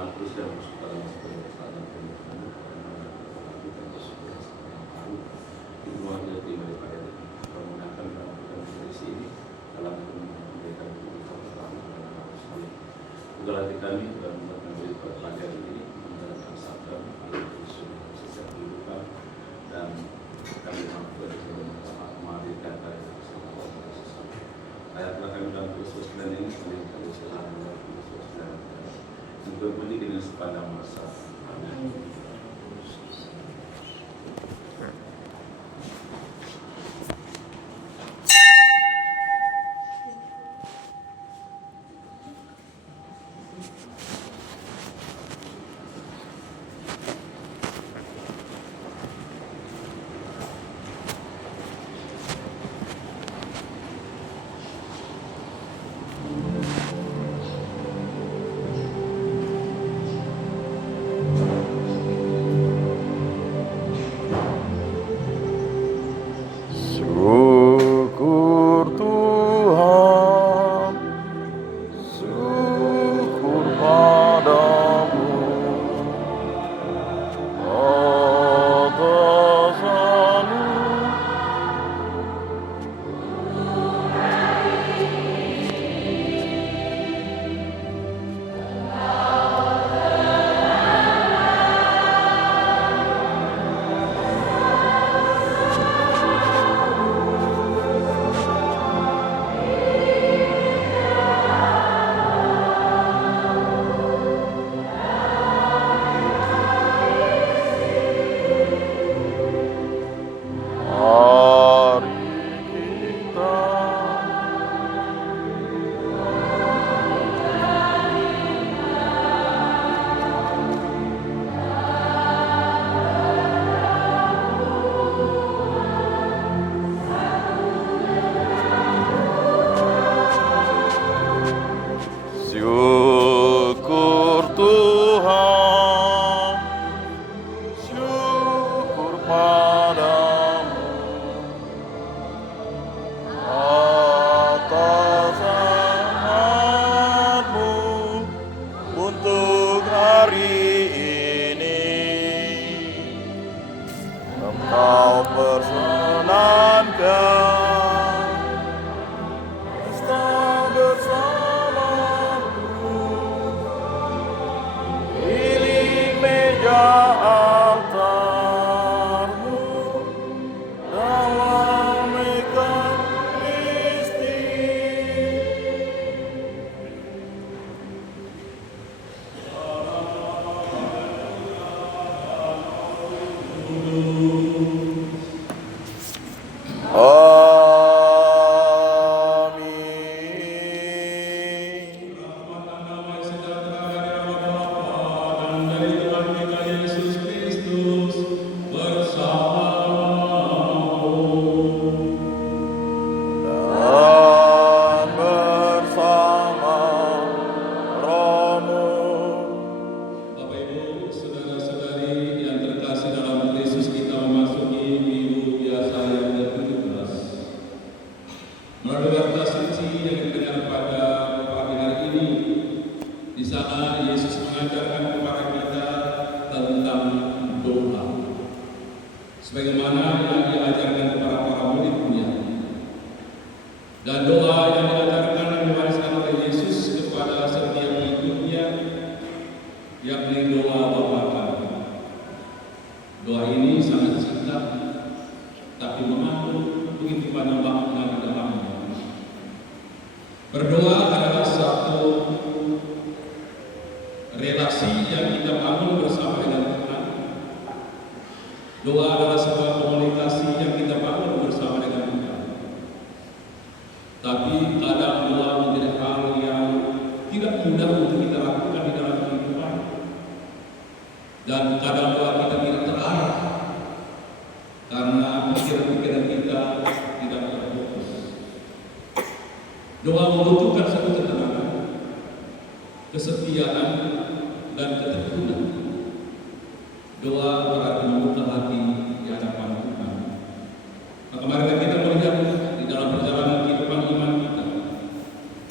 Anak Kristus dan persekutuan sebagai saat dan penyembuhan kita bersyukur yang baru di keluarga daripada menggunakan dalam kondisi ini dalam memberikan kita pertama dalam harus salib. Berarti kami dalam memberi pelajaran ini menjalankan sabda Allah Yesus sejak kehidupan dan kami mampu menghadirkan dari bersama Allah sesama. Ayatlah kami dalam Kristus dan ini kami selalu dalam Kristus dan berbudi dengan sepanjang masa. Amin.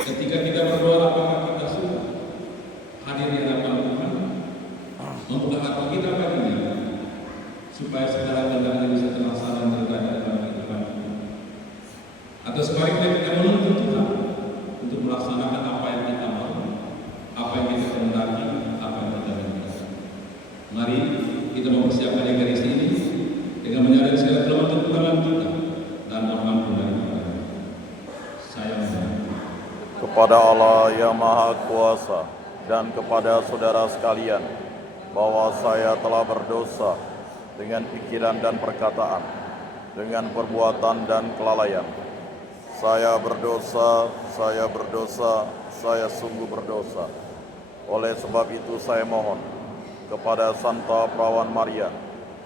Ketika kita berdoa, apakah kita suka hadir di hadapan Tuhan? kepada Allah yang Maha Kuasa dan kepada saudara sekalian bahwa saya telah berdosa dengan pikiran dan perkataan, dengan perbuatan dan kelalaian. Saya berdosa, saya sungguh berdosa. Oleh sebab itu saya mohon kepada Santa Perawan Maria,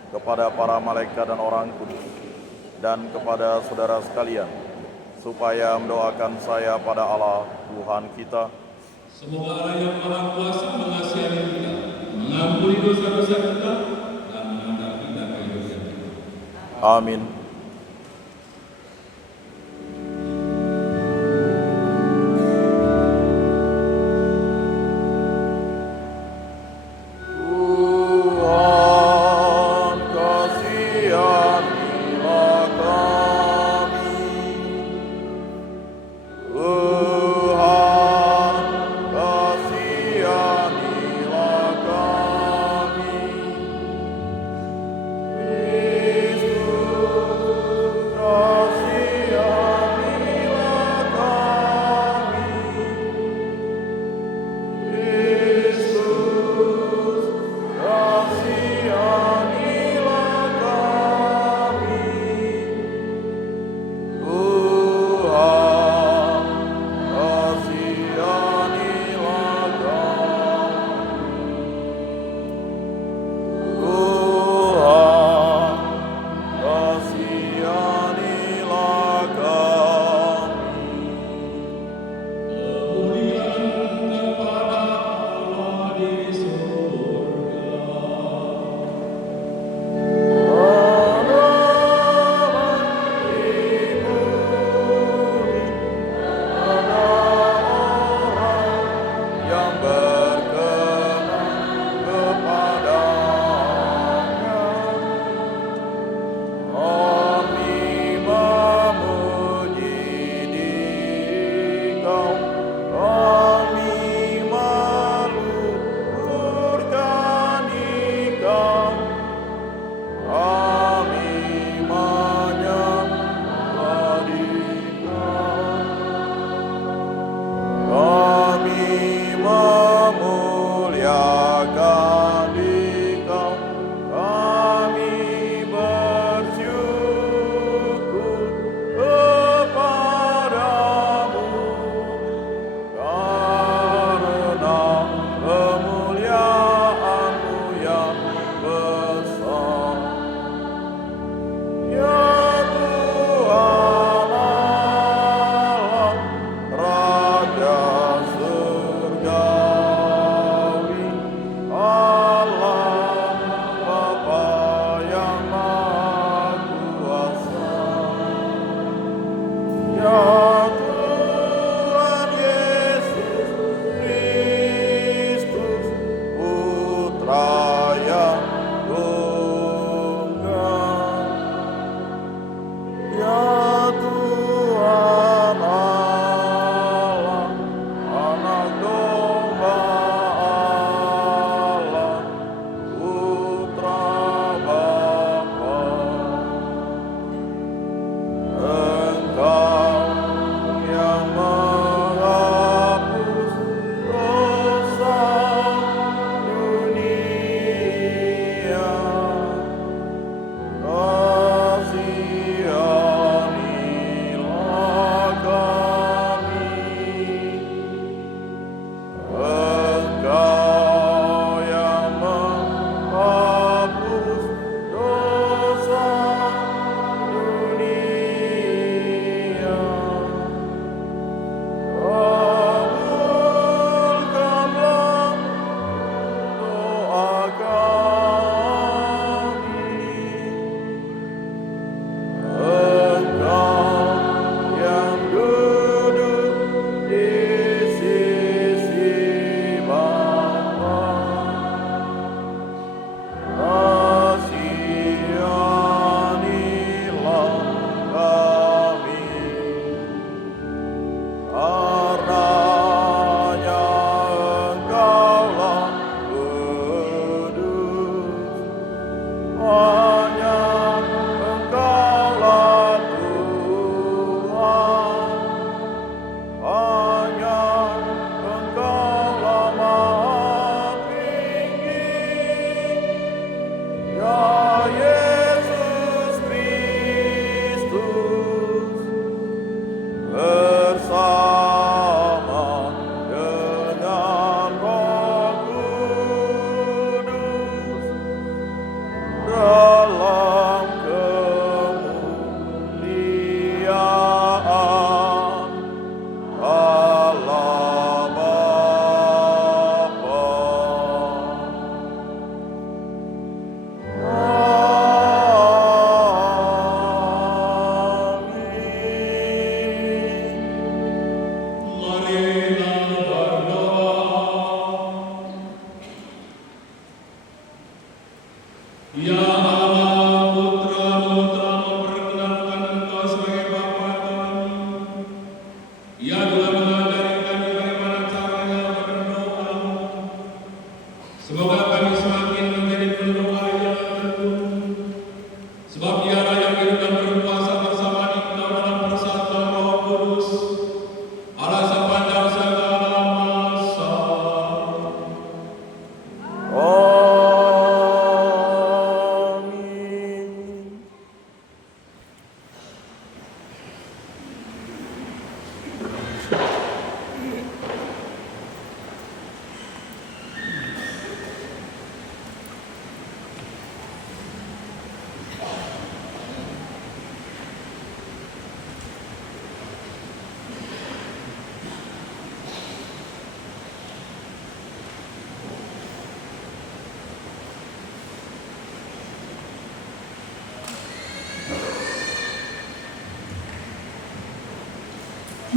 kepada para malaikat dan orang kudus, dan kepada saudara sekalian, supaya mendoakan saya pada Allah Tuhan kita. Semoga Allah yang Maha Kuasa mengasihi kita, mengampuni dosa-dosa kita, dan mengantar kita ke hidup yang hidup. Amin. Kristus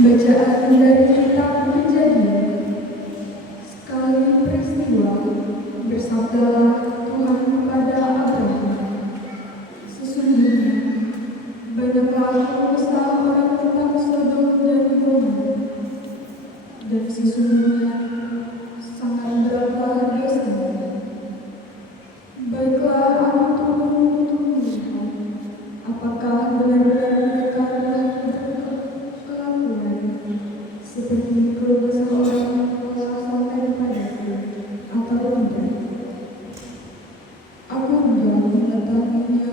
Bacaan dari kitab Kejadian. Sekali peristiwa, bersabdalah Tuhan kepada Abraham, sesungguhnya banyaklah usaha orang tentang Sodom dan Gomora, dan sesungguhnya sangat beratlah dosanya. Baiklah aku turun untuk melihat apakah benar-benar mereka telah berkelakuan seperti keluh kesah orang yang telah sampai padaku atau tidak. Aku hendak mengetahuinya,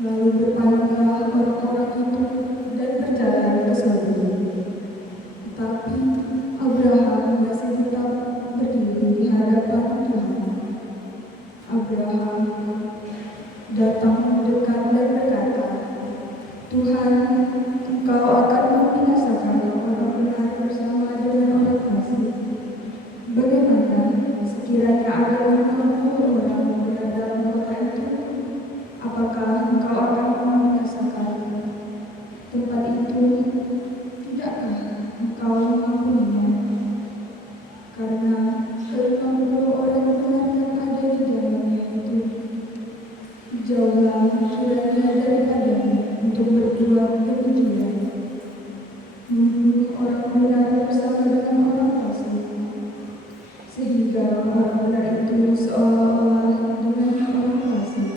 lalu berpalinglah orang-orang itu dan berjalan ke Sodom. Tetapi Abraham masih tetap berdiri di hadapan Tuhan. Abraham datang mendekat dan berkata, Tuhan, Engkau akan membinasakan orang benar bersama dengan orang fasik. Bagaimana sekiranya ada 50 orang yang berada dalam kota itu? Apakah Engkau akan membinasakan tempat itu? Tidakkah Engkau mengampuninya? Karena ke-50 orang benar yang ada di dalamnya itu jauhlah kiranya daripadanya untuk berbuat demikian, membunuh orang benar bersama dengan orang fasik, sehingga orang benar itu seolah-olah dengan orang fasik.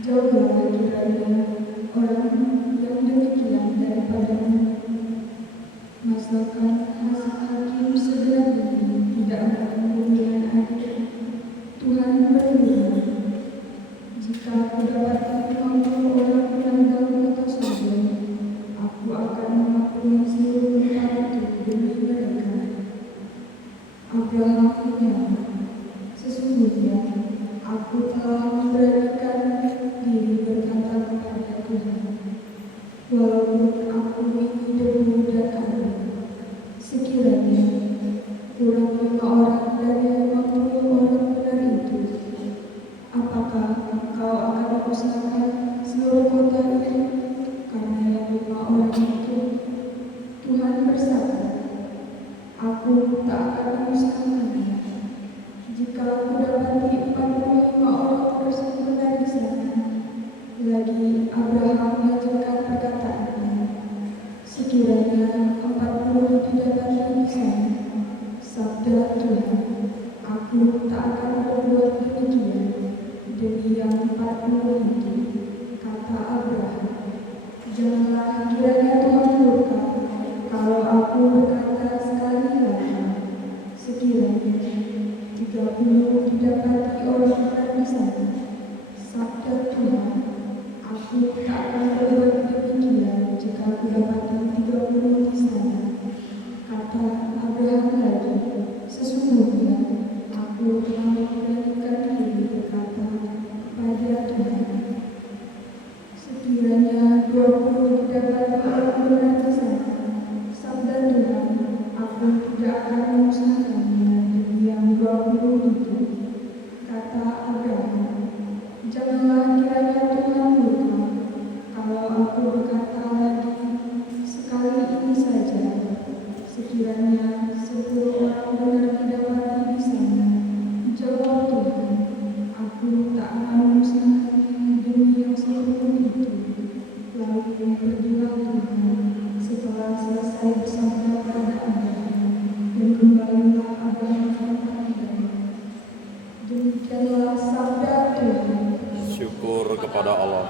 Jauhlah kiranya orang yang demikian daripadanya. Masakan hakim segera ini tidak akan memberikan adil. Tuhan berfirman, jika aku dapati 50 orang benar dalam kota Sodom, aku akan mengampuni seluruh tempat itu demi mereka. Abraham menjawab, sesungguhnya aku telah memberanikan diri berkata kepada Tuhan, walaupun aku ini debu dan abu, sekiranya kurang 5 orang dari 50 orang benar itu, apakah Engkau akan memusnahkan seluruh kota itu karena yang 5 orang itu? Tuhan bersabda, aku tak akan memusnahkannya. Jika aku dapati 45 orang benar di sana. Lagi Abraham melanjutkan perkataannya, sekiranya 40 didapati di sana. Sabda Tuhan, aku tak akan berbuat demikian demi yang 40 itu. Kata Abraham, janganlah kiranya Tuhan murka kalau aku berkata sekali lagi, sekiranya 30 didapati orang benar di sana. Sabda Tuhan, aku tak akan berbuat demikian jika aku dapati 30 di sana. Kata Abraham lagi, sesungguhnya aku telah memberanikan diri berkata kepada Tuhan, sekiranya 20 didapati orang benar di sana. Sabda Tuhan, aku tidak akan memusnahkannya demi yang 20 itu. Kata Abraham, janganlah kiranya Tuhan murka kalau aku berkata lagi sekali ini saja, sekiranya 10 orang benar didapati di sana. Jawab Tuhan, aku tak akan memusnahkannya demi yang 10 itu. Lalu pergilah Tuhan setelah selesai bersabda kepada Abraham, dan kembalilah Abraham ke tempatnya. Demikianlah sabda Tuhan. Syukur kepada Allah.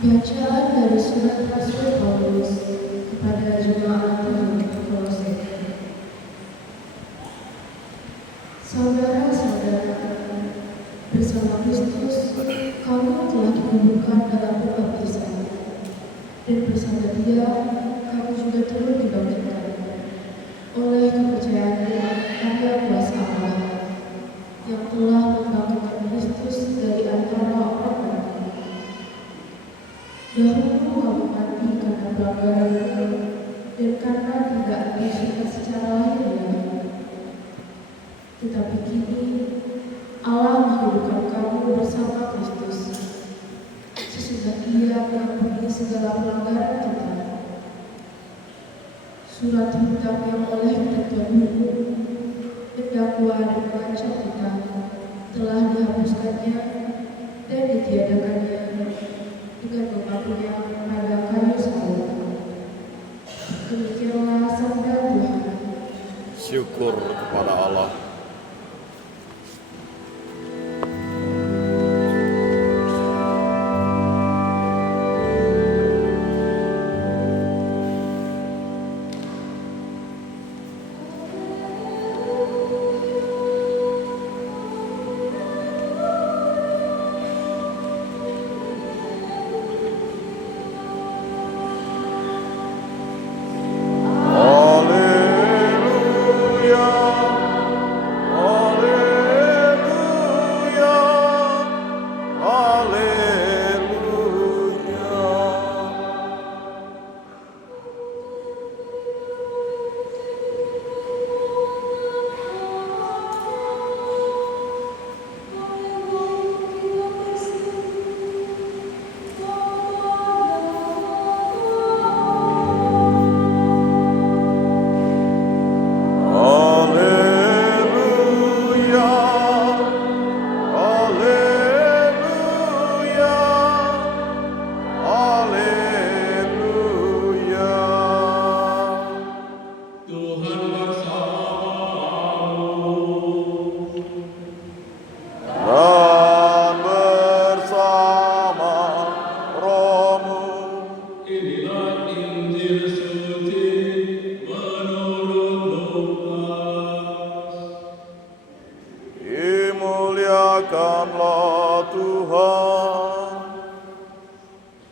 Bacaan dari surat Rasul Paulus kepada jemaat Tuhan Kolose. Saudara-saudara, bersama Kristus kamu telah dikuburkan dalam pembaptisan, dan bersama Dia kamu juga turut dibangkitkan oleh kepercayaan karya kuasa Allah yang telah membangkitkan Kristus dari antara orang mati. Dahulu kamu mati karena pelanggaranmu dan karena tidak disunat secara lahiriah. Tetapi kini Allah menghidupkan kamu bersama Kristus, sesudah Ia mengampuni segala pelanggaran kita. Surat hutang yang oleh ketentuan hukum mendakwa dan mengancam kita telah dihapuskannya dan ditiadakannya dengan memakunya pada kayu salib. Demikianlah sabda Tuhan. Syukur kepada Allah.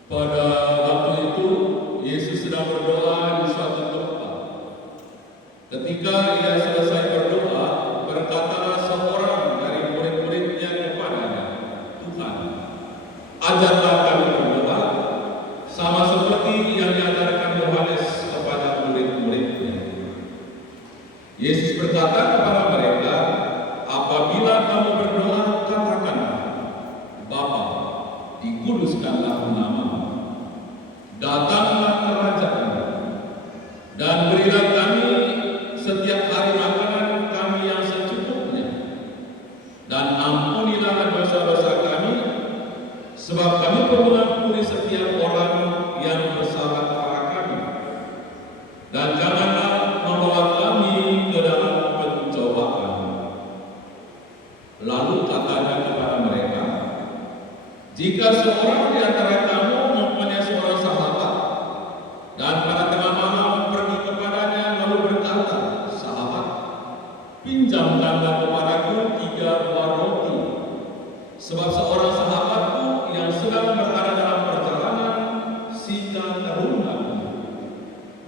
Pada waktu itu, Yesus sedang berdoa di suatu tempat. Ketika ia selesai berdoa, berkatalah seorang dari murid-muridnya kepadanya, "Tuhan, ajarlah kami berdoa, sama seperti yang diajarkan Yohanes kepada murid-muridnya." Yesus berkata kepada mereka, "Apabila kamu berdoa, katakanlah, Bapa, dikuduskanlah namamu, datanglah kerajaan-Mu, dan berilah kami setiap hari makanan kami yang secukupnya, dan ampunilah dosa-dosa kami, sebab kami perlu mengampuni setiap orang yang bersalah kepada kami, dan janganlah membawa kami ke dalam pencobaan." Lalu katanya kepada mereka, "Jika seorang di antara kamu mempunyai seorang sahabat, dan pada tengah malam pergi kepadanya lalu berkata, 'Sahabat, pinjamkanlah kepadaku 3 buah roti, sebab seorang sahabatku yang sedang berada dalam perjalanan sehingga terundak,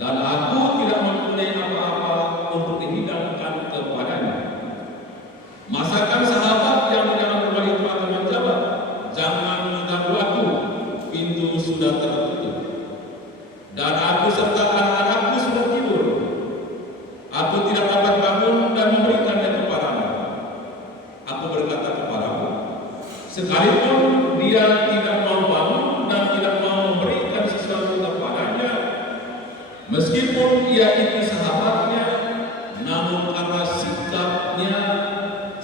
dan aku tidak mempunyai apa-apa untuk dihidangkan kepadanya.' Masakan sahabat yang di dalam rumah itu akan menjawab, 'Jangan mengganggu aku, pintu sudah tertutup, dan aku serta anak-anakku sudah tidur. Aku tidak dapat bangun dan memberikannya kepadamu.' Aku berkata kepadamu, sekalipun dia tidak mau bangun dan tidak mau memberikan sesuatu kepadanya, meskipun ia itu sahabatnya, namun karena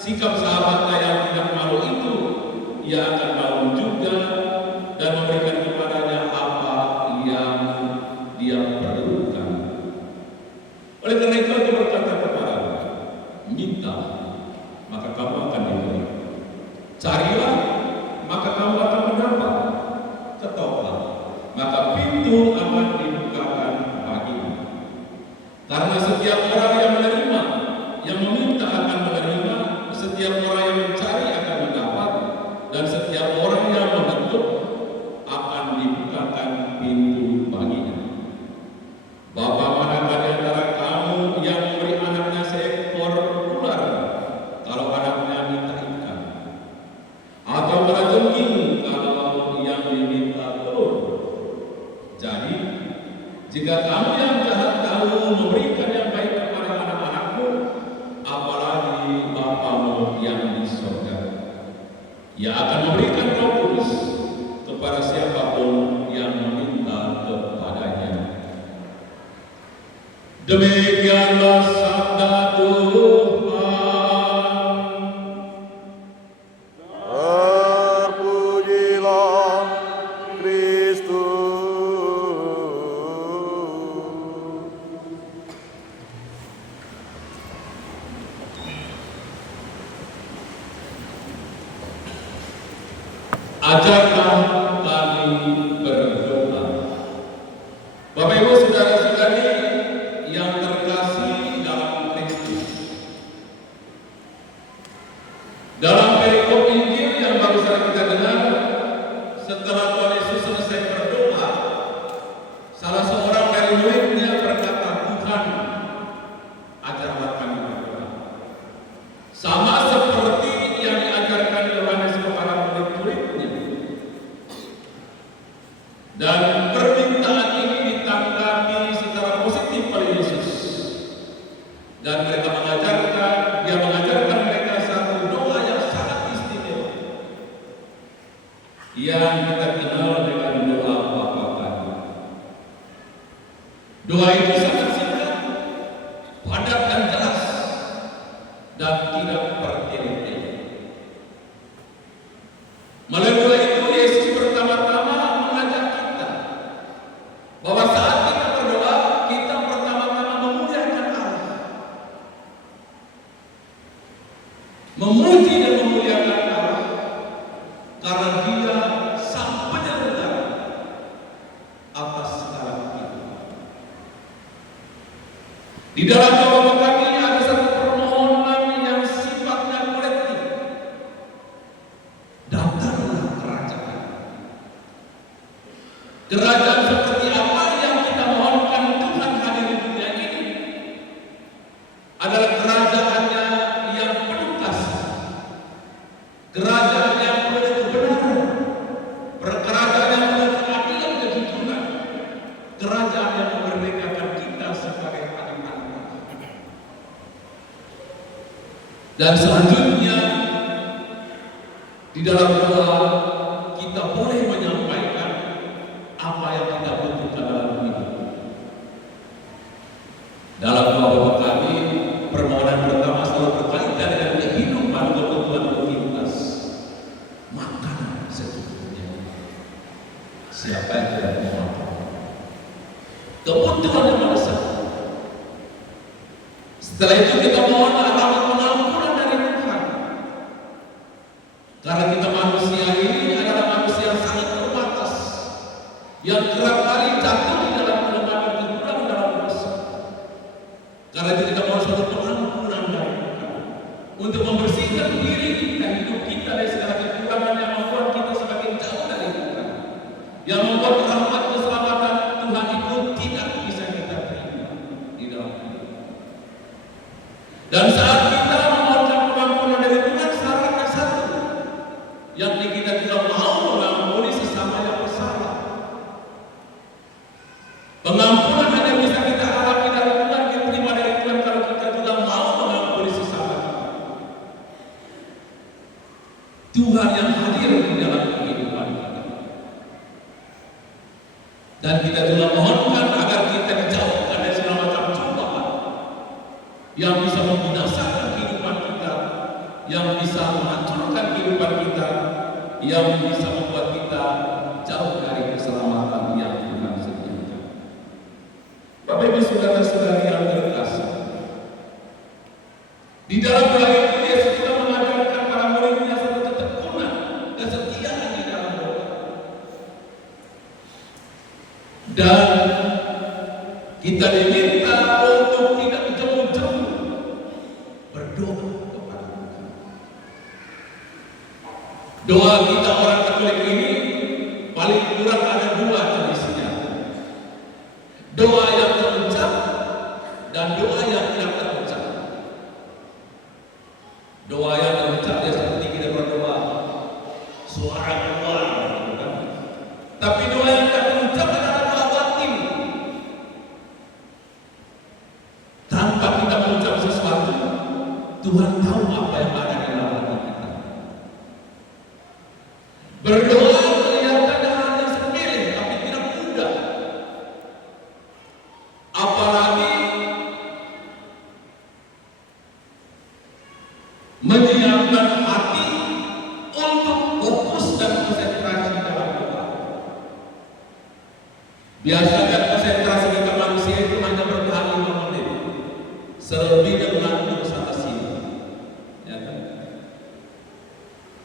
sikap sahabatnya yang tidak malu itu, ia akan bangun juga dan memberikan kepadanya apa yang dia perlukan. Oleh karena itu aku berkata kepadamu, minta, maka kamu akan diberi. Carilah, maka kamu akan mendapat. Ketoklah, maka pintu akan dibukakan bagimu. Karena setiap orang yang menerima, yang meminta akan menerima, setiap orang yang mencari akan mendapat, dan setiap orang yang mengetuk akan dibukakan pintu baginya. Bapa manakah di antara kamu yang memberi anaknya seekor ular kalau anaknya minta ikan? Atau kalajengking kalau yang diminta telur? Jadi, jika kamu yang jahat tahu memberikan yang baik kepada anak-anakmu, apalagi Bapamu yang di surga, Ia akan memberikan Roh Kudus kepada siapapun yang meminta kepadanya." Demikianlah sabda Tuhan. Terpujilah Kristus. Ajarlah kami berdoa. Bapak Ibu saudara-saudari yang terkasih dalam Kristus, dalam perikop Injil yang barusan kita dengar, setelah Tuhan Yesus selesai berdoa, salah seorang dari muridnya berkata, "Tuhan, ajarlah kami berdoa." Sama seperti yang diajarkan Yohanes kepada murid-muridnya. Dan permintaan ini ditanggapi secara positif oleh Yesus. Dan dia mengajarkan mereka satu doa yang sangat istimewa, yang kita kenal dengan doa Bapa Kami. Doa itu sangat singkat, padat dan jelas, dan tidak bertele-tele. Melalui doa itu Yesus pertama-tama mengajak kita bahwa saat kita berdoa, kita pertama-tama memuliakan Allah, memuji dan memuliakan Allah, karena Dia sang penyelenggara atas segala kehidupan. Di dalam doa kami ada satu permohonan yang sifatnya kolektif. Datanglah kerajaan. Kerajaan seperti apa yang kita mohonkan Tuhan hadir di dunia ini adalah kerajaannya yang penuh kasih, kerajaan yang penuh kebenaran, kerajaan yang penuh keadilan dan kejujuran, kerajaan yang memerdekakan kita sebagai anak-anak. Dan selanjutnya di dalam doa kita boleh menyampaikan apa yang kita butuhkan dalam hidup. Dalam doa Bapa Kami, permohonan pertama selalu berkaitan dengan kehidupan kebutuhan rutinitas, makanan secukupnya. Siapa yang tidak mohon? Kebutuhan yang mendesak. Setelah itu kita mohon alamat pengampunan dari Tuhan. Karena kita manusia ini adalah manusia yang sangat terbatas, yang kerap kali jatuh di dalam kelemahan kekurangan dalam dosa. Karena itu kita mohon suatu pengampunan dari Tuhan untuk membersihkan diri kita, hidup kita dari segala kekurangan yang membuat kita semakin jauh dari Tuhan, yang membuat rahmat keselamatan Tuhan itu tidak bisa kita terima di dalam hidup. Dan saat kita memohonkan pengampunan dari Tuhan, syaratnya satu, yakni kita juga mau mengampuni sesama yang bersalah. Pengampunan hanya bisa kita alami dari Tuhan, diterima dari Tuhan kalau kita juga mau mengampuni sesama kita. Tuhan yang hadir di dalam kehidupan kita. Dan kita juga mohonkan agar kita dijauhkan dari segala macam cobaan yang bisa membinasakan kehidupan kita, yang bisa menghancurkan kehidupan kita, yang bisa membuat kita jauh dari keselamatan yang Tuhan sediakan. Bapak Ibu saudara-saudari yang terkasih, di dalam doa itu Yesus juga mengajarkan para muridnya satu ketekunan, kesetiaan di dalam doa. Dan kita diminta untuk tidak jemu-jemu berdoa kepada Tuhan. Doa kita orang Katolik ini paling kurang ada dua jenisnya. Doa yang terucap dan doa yang tidak terucap. Doa yang terucap ya seperti kita berdoa suara keluar, kan? Tapi doa yang tidak terucap adalah doa batin. Tanpa kita mengucap sesuatu, Tuhan tahu apa yang ada di dalam hati kita. Berdoa kelihatannya hanya sepele, tapi tidak mudah. Apalagi menyiapkan hati untuk fokus dan konsentrasi dalam doa. Biasanya konsentrasi kita manusia itu hanya bertahan 5 menit. Selebihnya mengandung sana sini. Ya kan?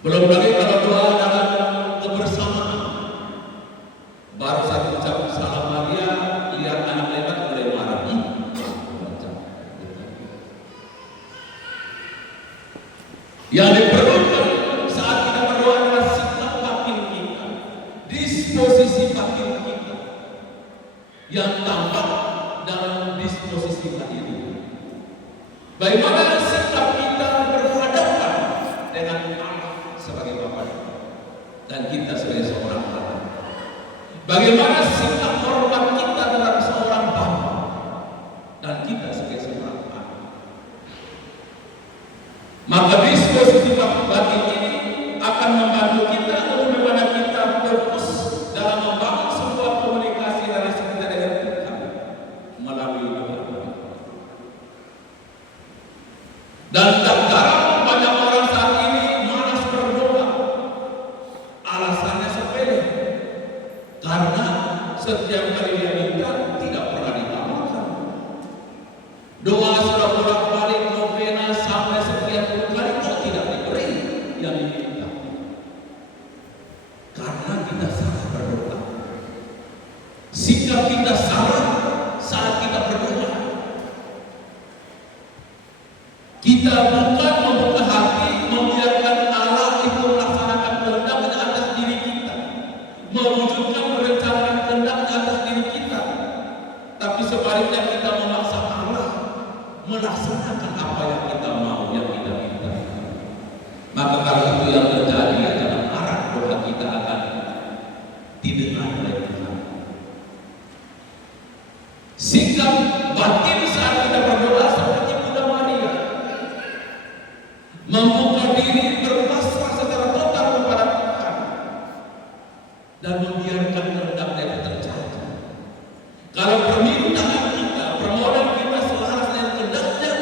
Belum lagi kalau doa dalam kebersamaan. Baru satu ucap salam Maria, lihat anak lewat mulai marah. Yang diperlukan saat kita berdoa adalah sikap batin kita, disposisi batin kita yang tampak dalam disposisi batin. Bagaimana sikap kita berhadapan dengan Allah sebagai Bapa dan kita sebagai seorang anak. Bagaimana sikap hormat kita terhadap seorang Bapa dan kita sebagai seorang anak. Maka disposisi batin ini akan membantu kita untuk bagaimana kita fokus dalam membangun sebuah komunikasi relasi kita dengan Tuhan melalui doa. Dan tak jarang banyak orang saat ini malas berdoa. Alasannya sepele, karena setiap kali dia minta tidak pernah dikabulkan. Doa sudah bolak-balik novena sampai sekian puluh kali kok tidak diberi yang diminta. Karena kita salah berdoa. Sikap kita salah saat kita berdoa. Kita bukan membuka hati, membiarkan Allah itu melaksanakan kehendak atas diri kita, mewujudkan perencanaan melaksanakan apa yang kita mau, yang kita minta. Maka kalau itu yang terjadi, jangan harap doa kita akan didengar oleh Tuhan. Sikap batin saat kita berdoa seperti Bunda Maria, membuka diri, berpasrah secara total kepada Tuhan dan membiarkan kehendaknya itu terjadi. Kalau permintaan kita, permohonan kita selaras dengan kehendaknya,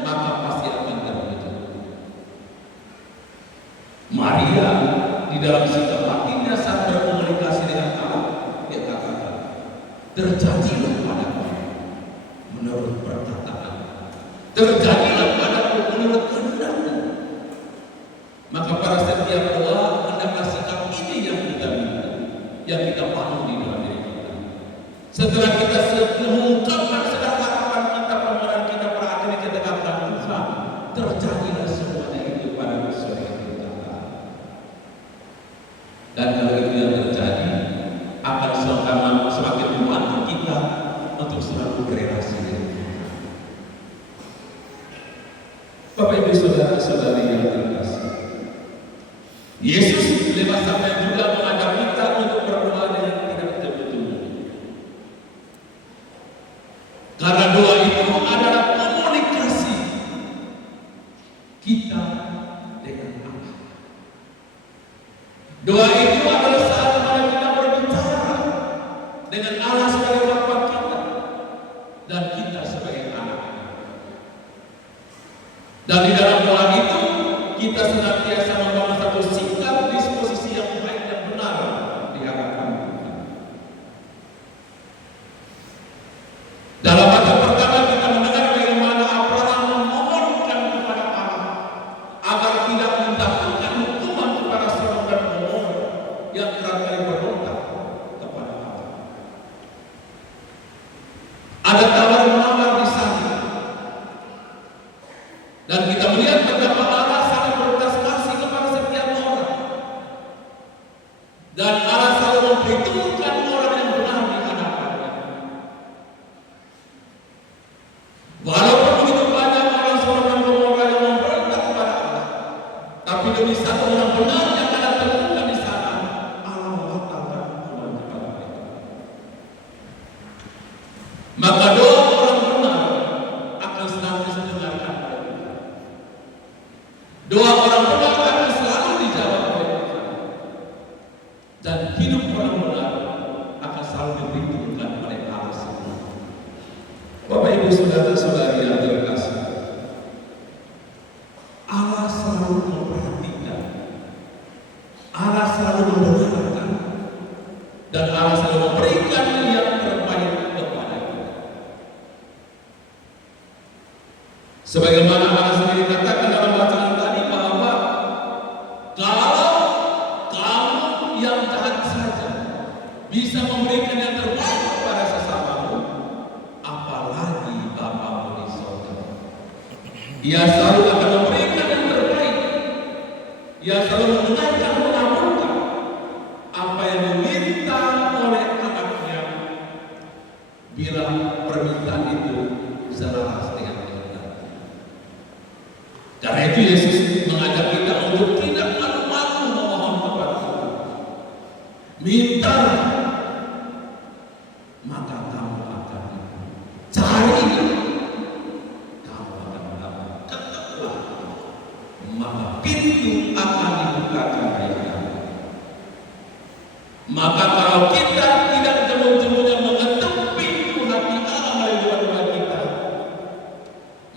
maka pasti akan terwujud. Maria di dalam sikap batinnya saat berkomunikasi dengan Allah, dia katakan, terjadilah padaku menurut perkataan, terjadilah padaku menurut kehendakmu. Maka pada setiap doa hendaklah sikap ini yang kita minta, yang kita bangun di dalam diri kita. Setelah kita mengungkapkan segala harapan kita, permohonan kita, pada akhirnya kita katakan, Tuhan, terjadilah semuanya itu pada sore kita. Dan kalau itu yang terjadi, akan semakin membantu kita untuk selalu berrelasi dengan Tuhan. Bapak Ibu saudara-saudari yang terkasih, Yesus lewat sabda juga mengajak kita untuk berdoa dengan tidak temu-temu. Karena doa itu adalah komunikasi kita dengan Allah. Doa itu adalah saat mana kita berbicara dengan Allah sebagai Bapa kita dan kita sebagai anak. Dan di dalam doa itu kita senantiasa membangun satu sikap disposisi yang baik dan benar di hadapan Tuhan. Dalam baca pertama kita mendengar bagaimana Abraham memohonkan kepada Allah agar tidak menjatuhkan hukuman kepada Sodom dan Gomora yang kerap kali berontak kepada Allah. Ada tawar-menawar di sana, dan kita melihat betapa Allah sangat berbelas kasih kepada setiap orang, dan Allah selalu memperhitungkan orang yang benar di hadapannya. Walaupun begitu banyak orang Sodom dan Gomora yang memberontak kepada Allah, tapi demi satu orang benar yang ada temukan di sana, Allah membatalkan hukuman kepada mereka. Maka doa orang benar akan selalu didengarkan oleh Tuhan. Doa orang benar akan selalu dijawab oleh Tuhan. Dan hidup orang benar akan selalu diperhitungkan oleh Allah semua. Bapak Ibu saudara-saudari yang terkasih, Allah selalu memperhatikan, Allah selalu mendengarkan, dan Allah selalu memberikan yang terbaik kepada kita. Sebagaimana Allah sendiri katakan dalam bacaan tadi bahwa kalau kamu yang jahat saja bisa memberikan yang terbaik kepada sesamamu, apalagi Bapamu di surga. Ia selalu akan memberikan yang terbaik. Ia selalu mendengarkan, mengabulkan apa yang diminta oleh anaknya bila permintaan itu selaras dengan kehendak. Karena itu Yesus mengajak kita untuk tidak malu-malu memohon kepada Tuhan. Minta, maka kamu akan cari, kamu akan mendapat. Ketuklah, maka pintu akan dibukakan bagi kamu. Maka kalau kita tidak temu-temunya mengetuk pintu hati Allah melalui doa kita,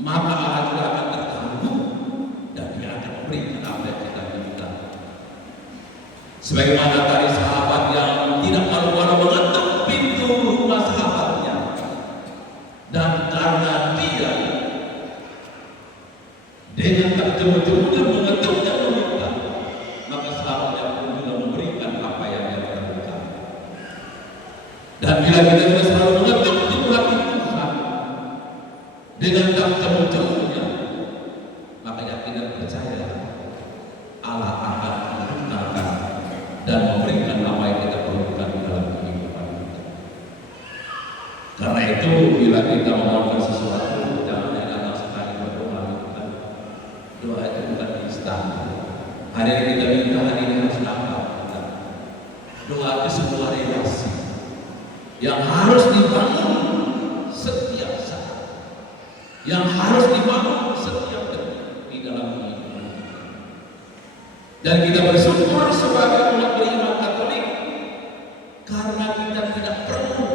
maka Allah juga akan terganggu dan Dia akan memberikan apa yang kita minta. Sebagaimana tadi sahabat yang tidak malu-malu mengetuk pintu rumah sahabatnya, dan karena dia dengan tak temu-temunya mengetuk dan meminta, maka sahabatnya pun juga memberikan apa yang dia perlukan. Dan bila kita juga selalu mengetuk pintu hati Tuhan dengan tak temu-temunya, maka yakin dan percaya Allah akan menentukan dan memberikan apa yang kita perlukan dalam kehidupan kita. Karena itu bila kita memohonkan sesuatu, jangan datang sekali Hadirin kita minta hadirin harus nangkap doa itu sebuah relasi yang harus dibangun setiap saat, yang harus dibangun setiap detik di dalam kehidupan kita. Dan kita bersyukur sebagai umat beriman Katolik karena kita tidak perlu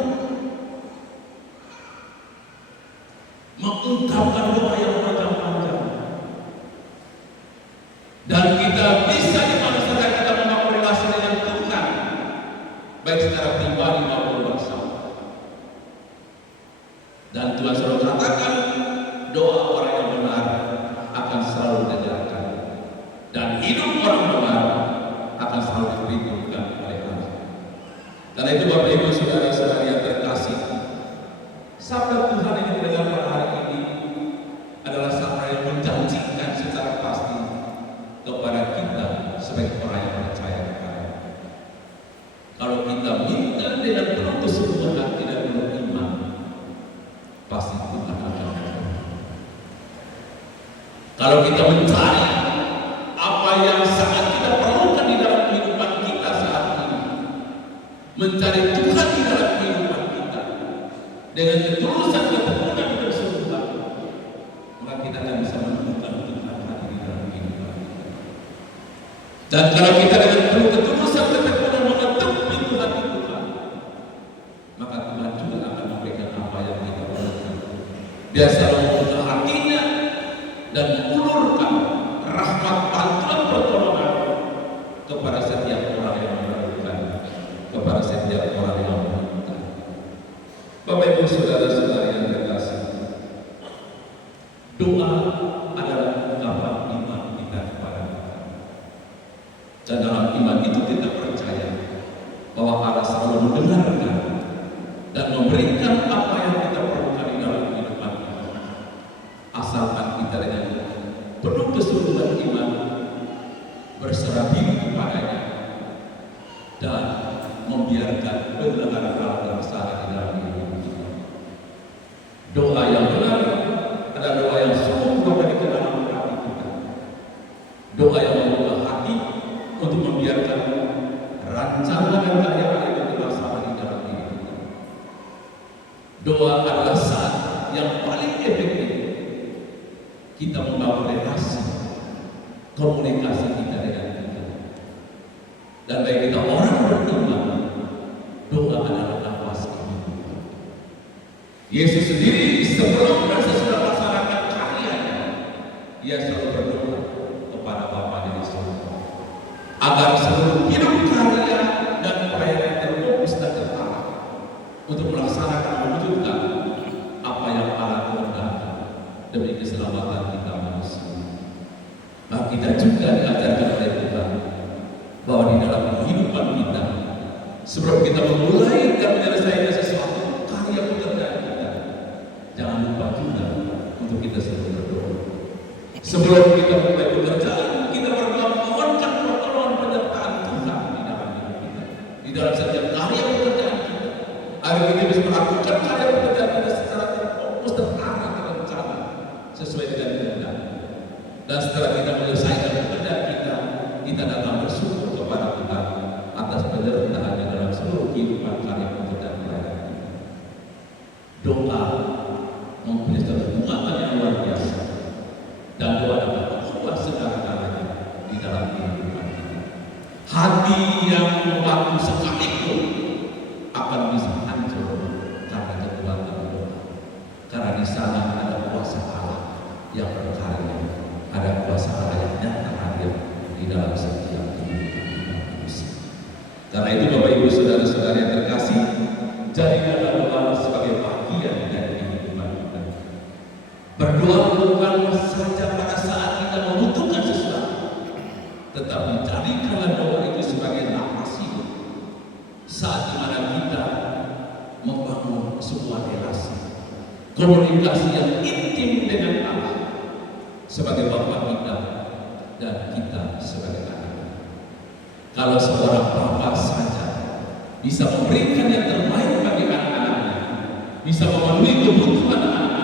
mengungkapkan doa yang panjang-panjang, dan kita bisa di mana saja kita membangun relasi dengan Tuhan, baik secara pribadi maupun bersama. Dan Tuhan selalu katakan doa orang yang benar akan selalu didengarkan, dan hidup orang benar akan selalu diperhitungkan oleh Allah. Karena itu Bapak Ibu saudara-saudari yang terkasih, sabda Tuhan yang kita dengar pada hari ini adalah sabda yang menjanjikan secara pasti kepada kita sebagai orang yang percaya kepada-Nya. Kalau kita minta dengan penuh kesungguhan hati dan penuh iman, pasti Tuhan akan memberi. Kalau kita mencari apa yang sangat kita perlukan di dalam kehidupan kita saat ini, mencari Tuhan di dalam kehidupan kita dengan ketulusan, ketekunan dan kesungguhan, maka kita akan bisa menemukan Tuhan hadir di dalam kehidupan kita. Dan kalau kita dengan penuh ketulusan, ketekunan mengetuk pintu hati Tuhan, maka Tuhan juga akan memberikan apa yang kita perlukan. Dia selalu membuka hatinya dan mengulurkan rahmat, bantuan, pertolongan kepada setiap orang yang memerlukan, kepada setiap orang yang meminta. Bapak Ibu saudara-saudari yang terkasih, doa adalah ungkapan iman kita kepada Tuhan. Dan dalam iman itu kita percaya bahwa Allah selalu mendengarkan dan memberikan apa yang kita perlukan di dalam kehidupan kita, asalkan kita dengan penuh kesungguhan iman berserah diri kepada-Nya dan membiarkan kebenaran Allah terlaksana di dalam hidup kita. Doa yang benar adalah doa yang sungguh dari kedalam hati kita, doa yang membuka hati untuk membiarkan rancangan dan karya Allah itu terlaksana di dalam hidup kita. Doa adalah saat yang paling efektif kita membangun relasi, komunikasi kita dengan Tuhan. Dan bagi kita orang beriman, doa adalah nafas kehidupan. Yesus sendiri sebelum dan sesudah melaksanakan karyanya, Dia selalu berdoa kepada Bapa di surga agar seluruh hidup karya dan pelayanan terfokus dan terarah untuk melaksanakan, mewujudkan apa yang Allah kehendaki demi keselamatan kita manusia. Nah, kita juga diajarkan oleh Tuhan bahwa di dalam kehidupan kita, sebelum kita memulai dan menyelesaikan sesuatu karya pekerjaan kita, jangan lupa juga untuk kita selalu berdoa. Sebelum kita mulai pekerjaan, kita berdoa memohonkan pertolongan penyertaan Tuhan di dalam hidup kita, di dalam setiap karya pekerjaan kita, agar kita bisa melakukan karya pekerjaan kita secara terfokus, terarah, terencana sesuai dengan kehendak. Dan setelah kita menyelesaikan pekerjaan kita, kita datang bersyukur kepada Tuhan atas penyertaannya dalam seluruh kehidupan karya pekerjaan kita. Doa mempunyai satu muatan yang luar biasa, dan doa dapat mengubah segala-galanya di dalam kehidupan kita. Hati yang membatu sekalipun akan bisa hancur karena kekuatan doa, karena di sana ada kuasa Allah yang berkarya, ada kuasa Allah yang nyata hadir di dalam setiap kehidupan manusia. Karena itu Bapak Ibu saudara-saudari yang terkasih, jadikanlah doa sebagai bagian dari kehidupan kita. Berdoa bukan saja pada saat kita membutuhkan sesuatu, tetapi jadikanlah doa itu sebagai nafas hidup saat dimana kita membangun sebuah relasi, komunikasi yang intim dengan Allah sebagai Bapa kita dan kita sebagai anak. Kalau seorang bapa saja bisa memberikan yang terbaik bagi anak-anaknya, bisa memenuhi kebutuhan anak-anaknya,